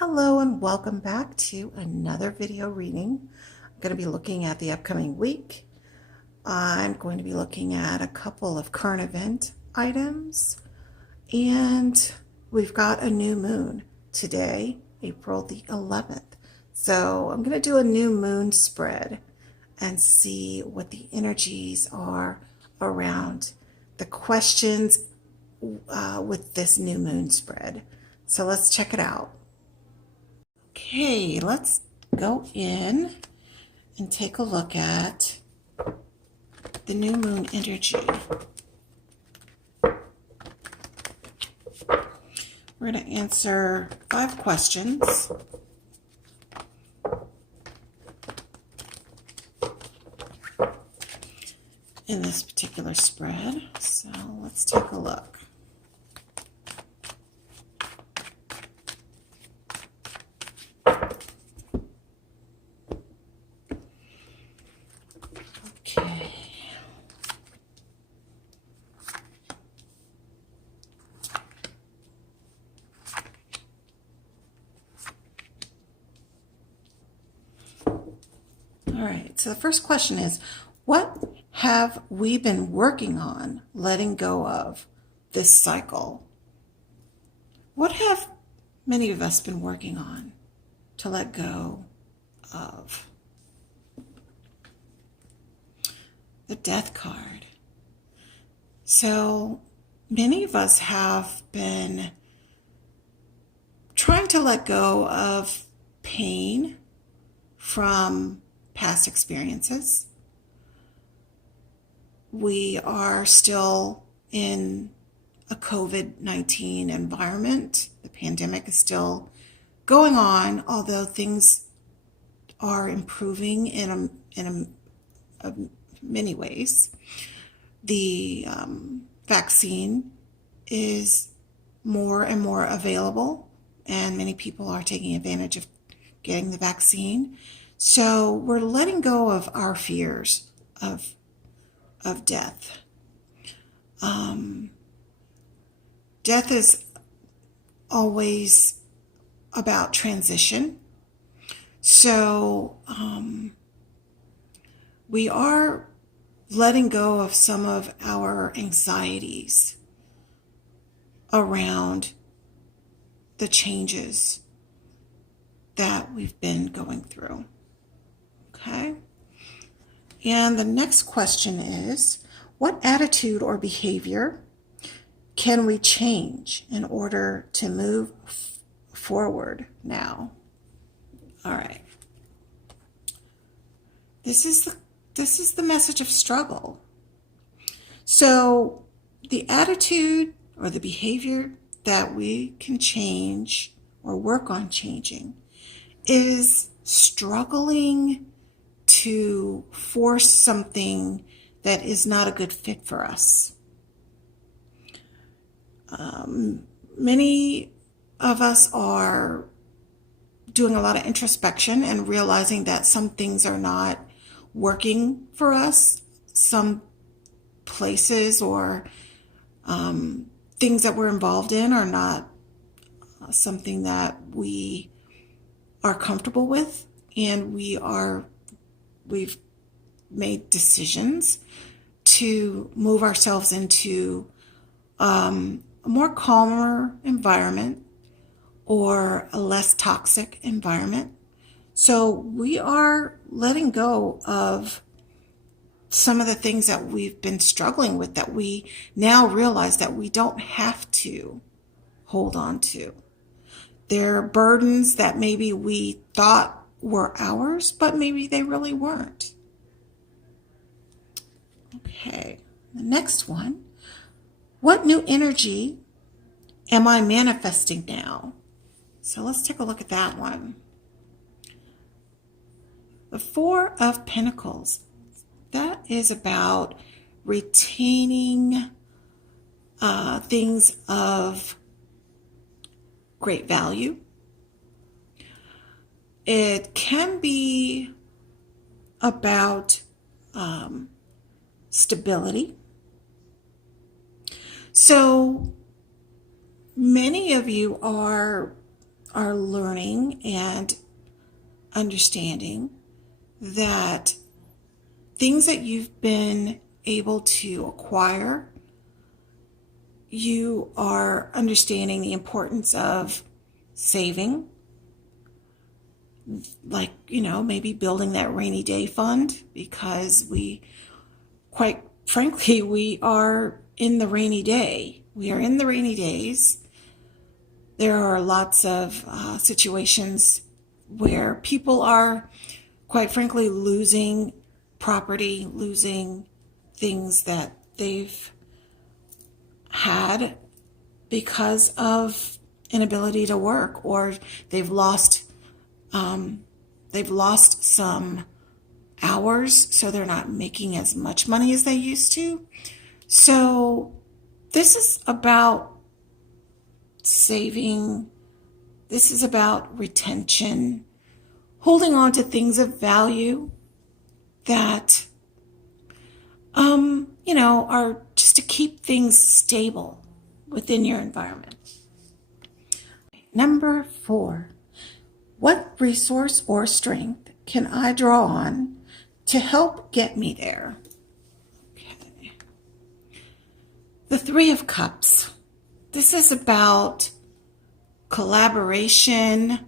Hello and welcome back to another video reading. I'm going to be looking at the upcoming week. I'm going to be looking at a couple of current event items, and we've got a new moon today, April the 11th. So I'm going to do a new moon spread and see what the energies are around the questions with this new moon spread. So let's check it out. Okay, let's go in and take a look at the new moon energy. We're going to answer 5 questions. In this particular spread. So let's take a look. Okay. All right, so the first question is, what have we been working on letting go of this cycle? What have many of us been working on to let go of? The Death card. So many of us have been trying to let go of pain from past experiences. We are still in a COVID-19 environment. The pandemic is still going on, although things are improving in many ways. The vaccine is more and more available, and many people are taking advantage of getting the vaccine. So we're letting go of our fears of death. Death is always about transition. So we are letting go of some of our anxieties around the changes that we've been going through. Okay? And the next question is, what attitude or behavior can we change in order to move forward now? All right. This is the message of struggle. So the attitude or the behavior that we can change or work on changing is struggling to force something that is not a good fit for us. Many of us are doing a lot of introspection and realizing that some things are not working for us. Some places or things that we're involved in are not something that we are comfortable with, and we've made decisions to move ourselves into a more calmer environment or a less toxic environment. So we are letting go of some of the things that we've been struggling with that we now realize that we don't have to hold on to. There are burdens that maybe we thought were ours, but maybe they really weren't. Okay, the next one. What new energy am I manifesting now? So let's take a look at that one. The Four of Pentacles. That is about retaining things of great value. It can be about stability. So many of you are are learning and understanding that things that you've been able to acquire, you are understanding the importance of saving, like, maybe building that rainy day fund, because quite frankly, we are in the rainy day. We are in the rainy days. There are lots of situations where people are, quite frankly, losing property, losing things that they've had because of inability to work, or they've lost some hours, so they're not making as much money as they used to. So this is about saving. This is about retention, holding on to things of value that, are just to keep things stable within your environment. Number 4, what resource or strength can I draw on to help get me there? Okay. The 3 of Cups. This is about collaboration,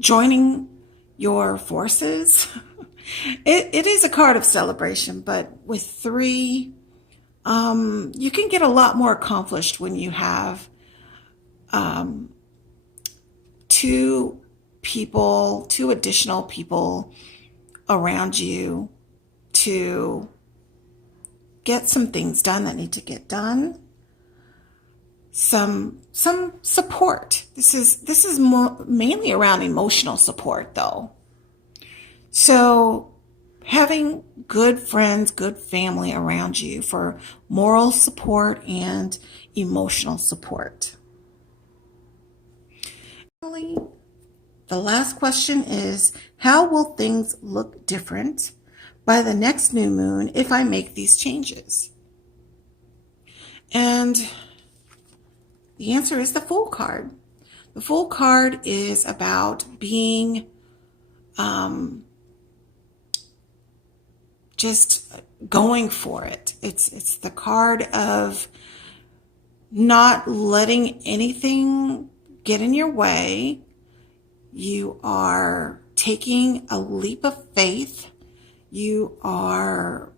joining your forces. It is a card of celebration, but with 3, you can get a lot more accomplished when you have 2 additional people around you to get some things done that need to get done. Some support. This is mainly around emotional support, though. So having good friends, good family around you for moral support and emotional support. Finally, the last question is, how will things look different by the next new moon if I make these changes? And the answer is the Fool card. The Fool card is about being just going for it. It's the card of not letting anything get in your way. You are taking a leap of faith. You are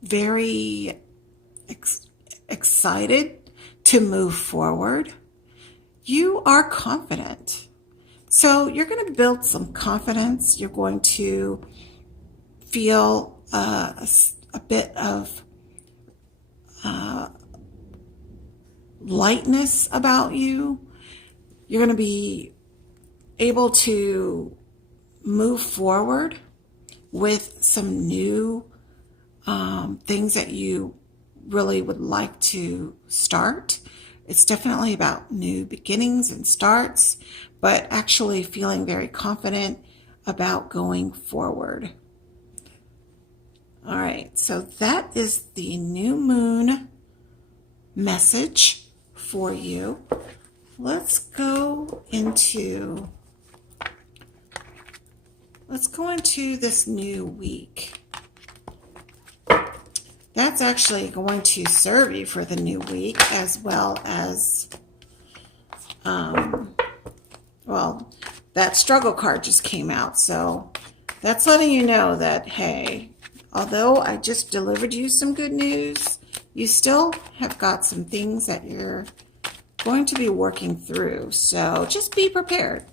very excited to move forward. You are confident. So you're going to build some confidence. You're going to feel a bit of lightness about you. You're going to be able to move forward with some new things that you really would like to start. It's definitely about new beginnings and starts, but actually feeling very confident about going forward. All right, so that is the new moon message for you. Let's go into this new week. That's actually going to serve you for the new week, as well as, that struggle card just came out. So that's letting you know that, hey, although I just delivered you some good news, you still have got some things that you're going to be working through. So just be prepared.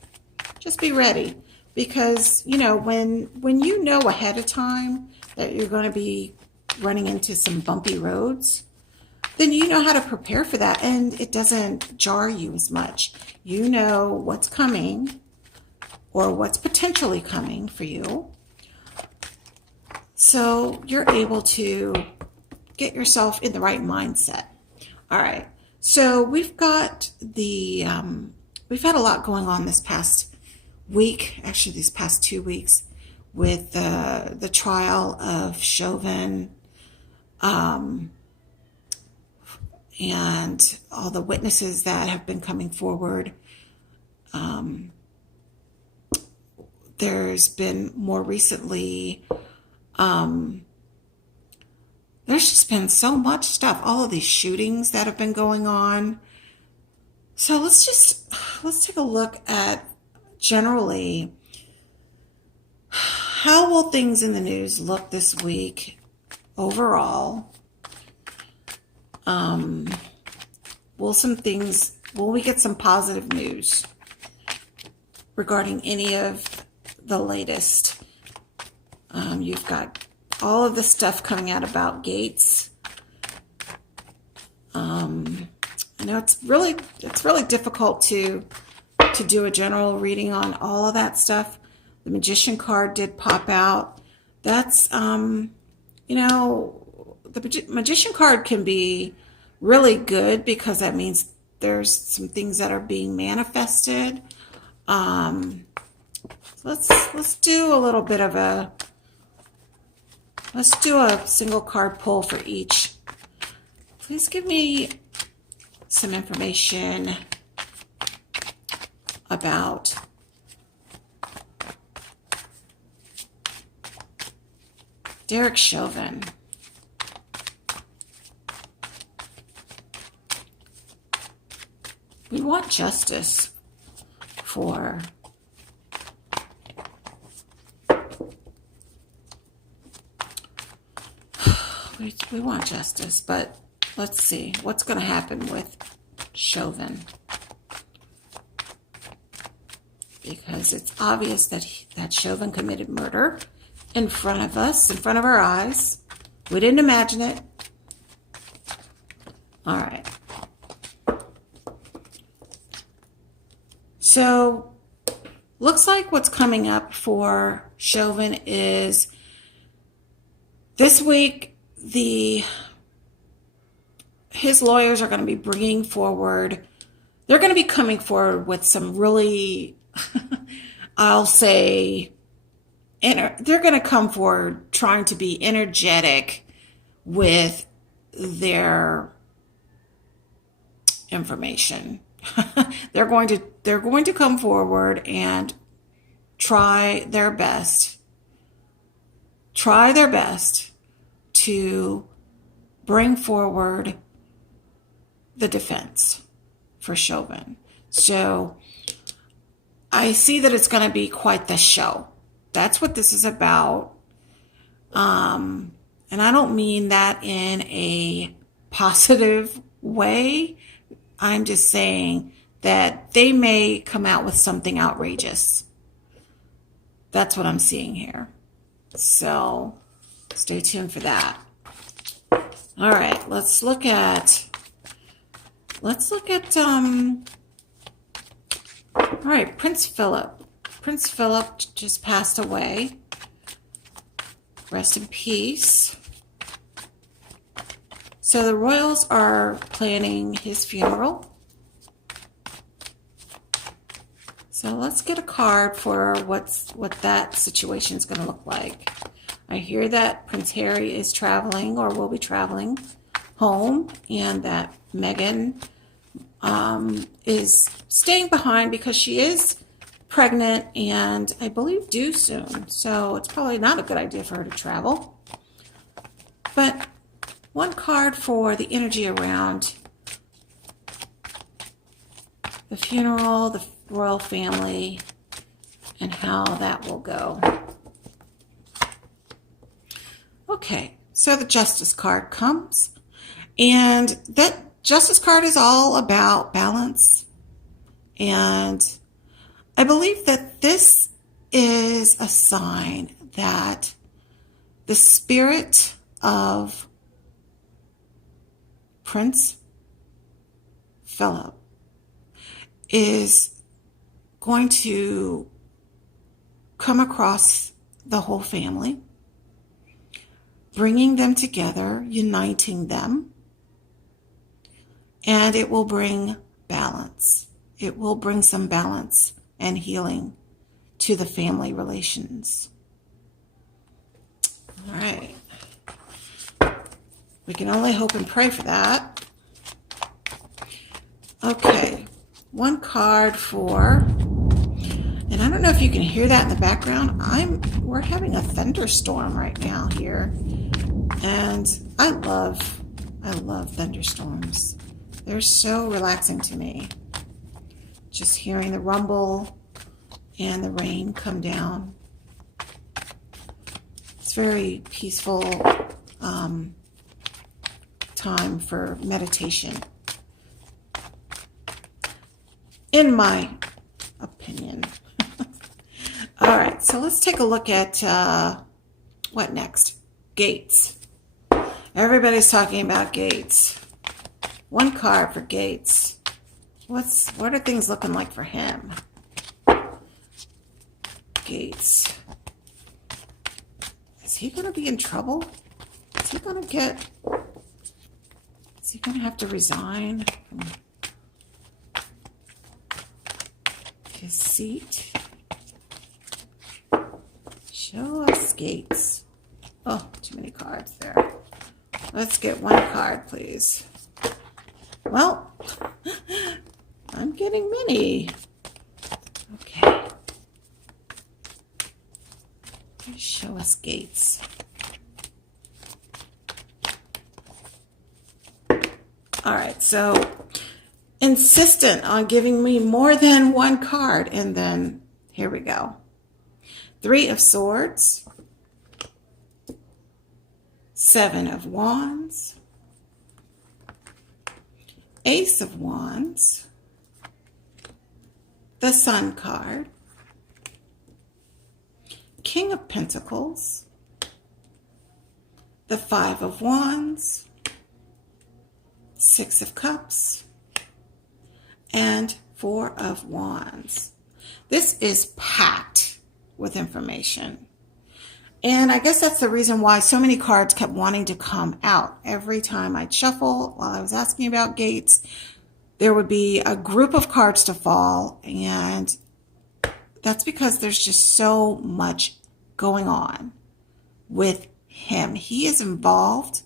Just be ready. Because, when you know ahead of time that you're going to be running into some bumpy roads, then you know how to prepare for that, and it doesn't jar you as much. You know what's coming or what's potentially coming for you. So you're able to get yourself in the right mindset. All right. So we've got we've had a lot going on this past week, actually these past 2 weeks, with the trial of Chauvin, and all the witnesses that have been coming forward. There's been more recently, there's just been so much stuff, all of these shootings that have been going on. So let's take a look at generally, how will things in the news look this week overall? Will we get some positive news regarding any of the latest? You've got all of the stuff coming out about Gaetz. I know it's really difficult to do a general reading on all of that stuff. The Magician card did pop out. That's the Magician card can be really good because that means there's some things that are being manifested. Let's do a single card pull for each. Please give me some information about Derek Chauvin. We want justice for we want justice, but let's see what's going to happen with Chauvin, because it's obvious that Chauvin committed murder in front of us, in front of our eyes. We didn't imagine it. All right. So, looks like what's coming up for Chauvin is this week, his lawyers are going to be bringing forward, they're going to be coming forward with some really, I'll say, they're going to come forward trying to be energetic with their information. They're going to come forward and try their best to bring forward the defense for Chauvin. So I see that it's going to be quite the show. That's what this is about. And I don't mean that in a positive way. I'm just saying that they may come out with something outrageous. That's what I'm seeing here. So stay tuned for that. All right, let's look at all right, Prince Philip. Prince Philip just passed away. Rest in peace. So the royals are planning his funeral. So let's get a card for what that situation is going to look like. I hear that Prince Harry is traveling or will be traveling home, and that Meghan is staying behind because she is pregnant and I believe due soon. So it's probably not a good idea for her to travel. But one card for the energy around the funeral, the royal family, and how that will go. Okay, so the Justice card comes, and that Justice card is all about balance. And I believe that this is a sign that the spirit of Prince Philip is going to come across the whole family, bringing them together, uniting them, and it will bring balance. It will bring some balance and healing to the family relations. All right. We can only hope and pray for that. Okay, one card for, and I don't know if you can hear that in the background. We're having a thunderstorm right now here, and I love thunderstorms. They're so relaxing to me. Just hearing the rumble and the rain come down. It's very peaceful time for meditation, in my opinion. All right, so let's take a look at what next? Gaetz. Everybody's talking about Gaetz. One card for Gaetz. What are things looking like for him? Gaetz. Is he going to be in trouble? Is he going to have to resign from his seat? Show us Gaetz. Oh, too many cards there. Let's get one card, please. Well, I'm getting many. Okay. Show us Gaetz. All right, so insistent on giving me more than one card, and then here we go. 3 of Swords, 7 of Wands, Ace of Wands, the Sun card, King of Pentacles, the 5 of Wands, 6 of Cups, and 4 of Wands. This is packed with information. And I guess that's the reason why so many cards kept wanting to come out. Every time I'd shuffle while I was asking about Gaetz, there would be a group of cards to fall. And that's because there's just so much going on with him. He is involved.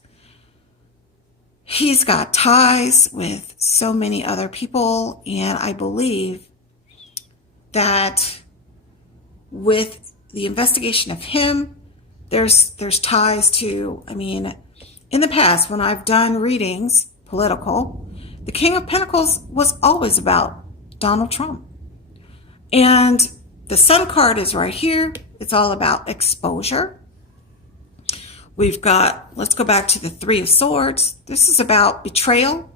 He's got ties with so many other people. And I believe that with the investigation of him, there's ties to, I mean, in the past when I've done readings, political, the King of Pentacles was always about Donald Trump. And the Sun card is right here. It's all about exposure. We've got, let's go back to the 3 of Swords. This is about betrayal,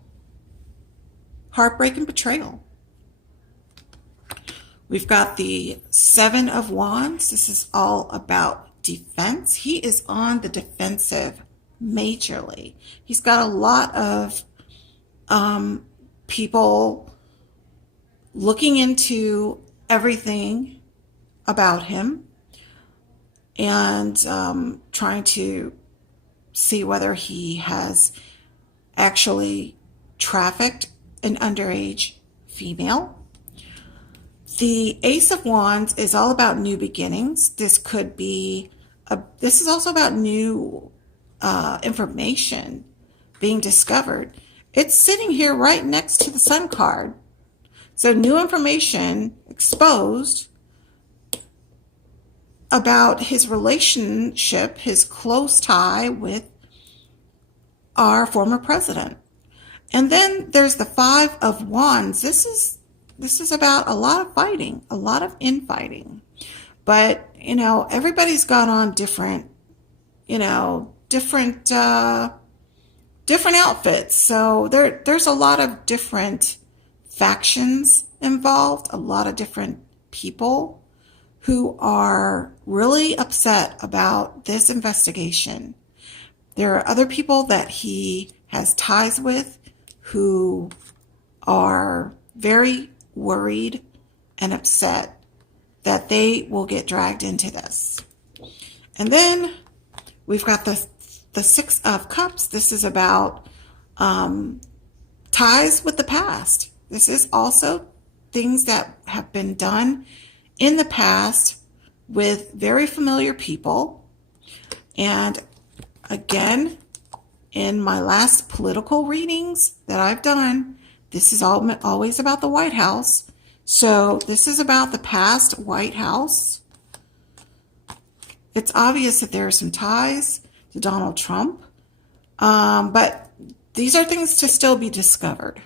heartbreak and betrayal. We've got the 7 of Wands. This is all about defense. He is on the defensive majorly. He's got a lot of people looking into everything about him and trying to see whether he has actually trafficked an underage female. The Ace of Wands is all about new beginnings. This could be, this is also about new information being discovered. It's sitting here right next to the Sun card. So new information exposed about his relationship, his close tie with our former president. And then there's the 5 of Wands. This is about a lot of fighting, a lot of infighting. But, you know, everybody's got on different, you know, different outfits. So there's a lot of different factions involved, a lot of different people who are really upset about this investigation. There are other people that he has ties with who are very worried and upset that they will get dragged into this. And then we've got the 6 of Cups. This is about ties with the past. This is also things that have been done in the past with very familiar people. And again, in my last political readings that I've done, This is always about the White House. So this is about the past White House. It's obvious that there are some ties to Donald Trump, but these are things to still be discovered.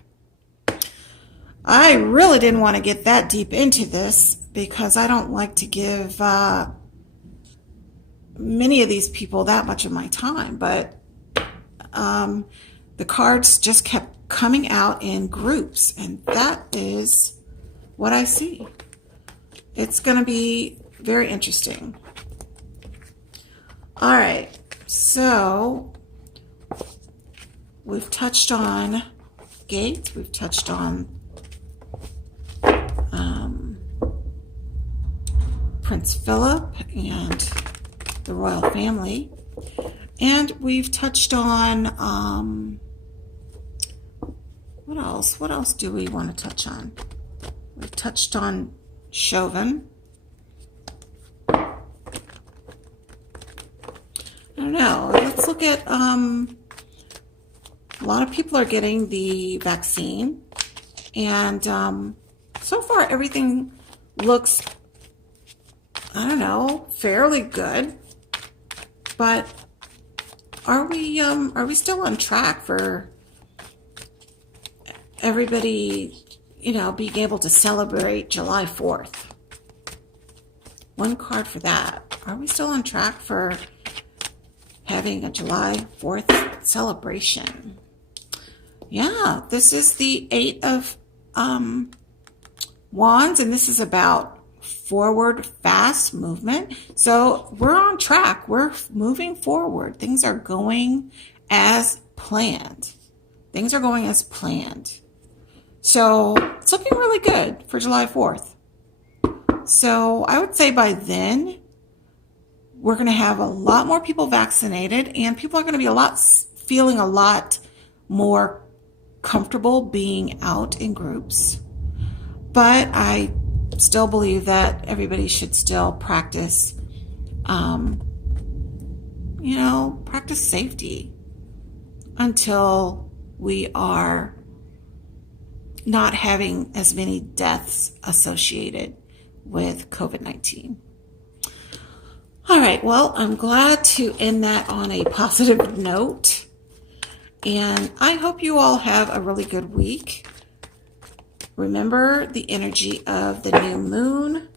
I really didn't want to get that deep into this because I don't like to give many of these people that much of my time, but the cards just kept coming out in groups, and that is what I see. It's going to be very interesting. All right, so we've touched on Gaetz, we've touched on Prince Philip and the royal family, and we've touched on what else? What else do we want to touch on? We've touched on Chauvin. I don't know. Let's look at a lot of people are getting the vaccine, and so far everything looks, I don't know, fairly good. But are we still on track for everybody, being able to celebrate July 4th? One card for that. Are we still on track for having a July 4th celebration? Yeah, this is the Eight of Wands, and this is about forward, fast movement. So we're on track. We're moving forward. Things are going as planned. Things are going as planned. So it's looking really good for July 4th. So I would say by then, we're going to have a lot more people vaccinated, and people are going to be feeling a lot more comfortable being out in groups. But I still believe that everybody should still practice, practice safety until we are not having as many deaths associated with COVID-19. All right, well, I'm glad to end that on a positive note, and I hope you all have a really good week. Remember the energy of the new moon.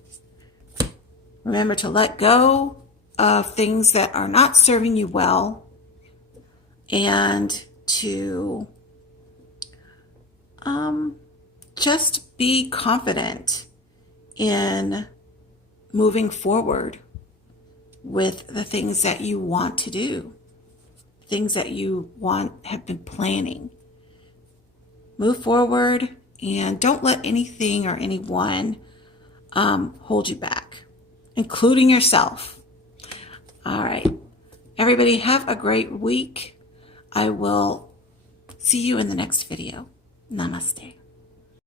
Remember to let go of things that are not serving you well, and to just be confident in moving forward with the things that you want to do, things that you have been planning. Move forward and don't let anything or anyone hold you back, including yourself. All right, everybody have a great week. I will see you in the next video. Namaste.